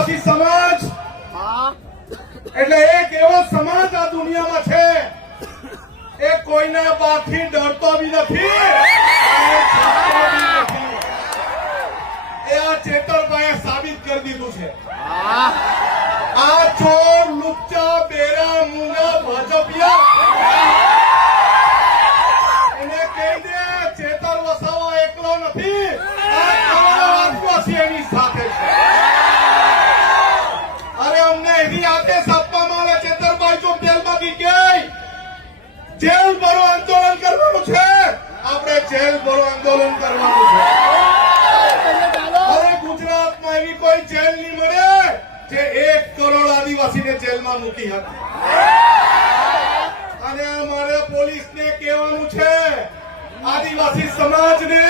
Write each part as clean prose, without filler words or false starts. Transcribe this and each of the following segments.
આદિવાસી સમાજ એટલે એક એવો સમાજ આ દુનિયામાં છે એ કોઈના બાપથી ડરતો બી નથી અને છૂટતો બી નથી. એ આ ચેતરભાઈએ સાબિત કરી દીધું છે. આ ચોર લુચ્ચા બેરા મૂંગા ભાજપિયા એને કહી દે ચેતર વસાવા એકલો નથી, આ કરોડો આદિવાસી એની સાથે છે. અરે અમને એવી આદેશ આપવામાં આવે ચેતરભાઈ જો જેલમાંથી ગઈ જેલ ભરો આંદોલન કરવાનું છે, આપણે જેલ ભરો આંદોલન કરવાનું છે. અરે ગુજરાતમાં એવી કોઈ જેલ નહીં મળે જે 1 કરોડ આદિવાસીને જેલમાં મૂકી હતી. અને અમારે પોલીસને કહેવાનું છે આદિવાસી સમાજને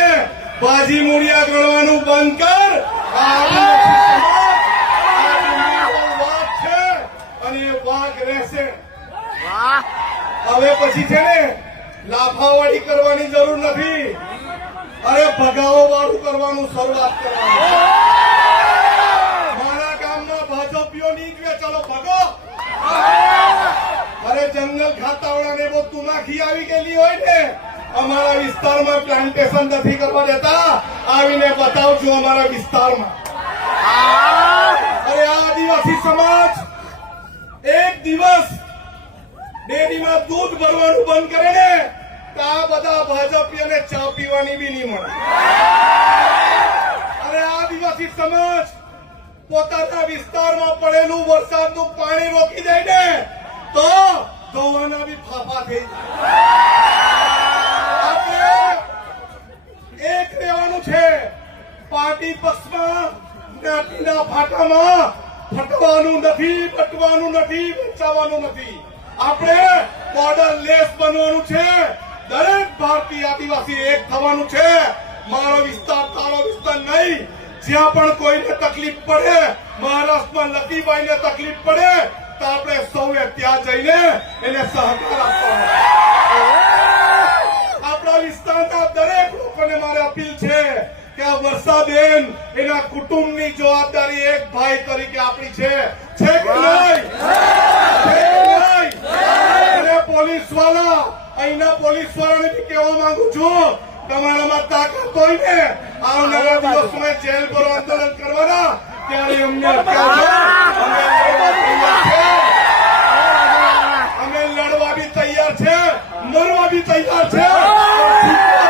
બાજી મૂળિયા ગણવાનું બંધ કર. વાઘ છે અને વાઘ રહેશે. હવે પછી છે ને લાફાવાળી કરવાની જરૂર નથી. અરે ભગાવો વાળું કરવાનું શરૂઆત કરવાનું. મારા ગામમાં ભાજપીઓ નીકળે ચલો ભગો. અરે જંગલ ખાતાવાળાને બહુ તુનાખી આવી ગયેલી હોય ને, અમારા વિસ્તારમાં પ્લાન્ટેશન નથી કરવા દેતા, આવીને બતાવજો અમારા વિસ્તારમાં. અરે આ આદિવાસી સમાજ એક દિવસ ડેરીમાં દૂધ ભરવાનું બંધ કરે ને તો આ બધા ભાજપીઓને ચા પીવાની બી નહીં મળે. અરે આદિવાસી સમાજ પોતાના વિસ્તારમાં પડેલું વરસાદનું પાણી રોકી દે ને તો ધોવાના બી ફાફા થઈ જાય. એક રહેવાનું છે. પાર્ટી પક્ષમાં જ્ઞાતિના ફાટામાં ફટવાનું નથી, બટવાનું નથી, વચાવવાનું નથી. આપણે બોર્ડર લેસ બનવાનું છે. દરેક ભારતીય આદિવાસી એક થવાનું છે. મારો વિસ્તાર તારો વિસ્તાર નહીં. જ્યાં પણ કોઈને તકલીફ પડે, મહારાષ્ટ્રમાં લતીભાઈને તકલીફ પડે તો આપણે સૌએ ત્યાં જઈને એને સહકાર આપવાનો. આપણા વિસ્તારના દરેક લોકોને મારે અપીલ છે કે આ વર્ષાબેન એના કુટુંબની જવાબદારી એક ભાઈ તરીકે આપણી છે કે નહીં? પોલીસ વાળા અહીંના પોલીસ વાળાને બી કહેવા માંગુ છું, તમારામાં તાકાત હોય ને આવનારા દિવસોમાં જેલ ભરો આંદોલન કરવાના ત્યારે અમને અટકાવજો. અમે લડવા બી તૈયાર છે, મરવા બી તૈયાર છે,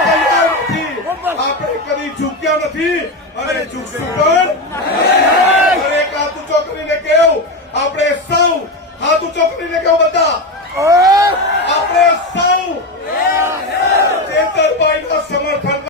તૈયાર નથી. આપણે કદી ઝૂક્યા નથી અને ઝૂકશું પણ નહીં. એક હાથ ઊંચો કરીને કેવું, આપણે સૌ હાથ ઊંચો કરીને કેવું બધા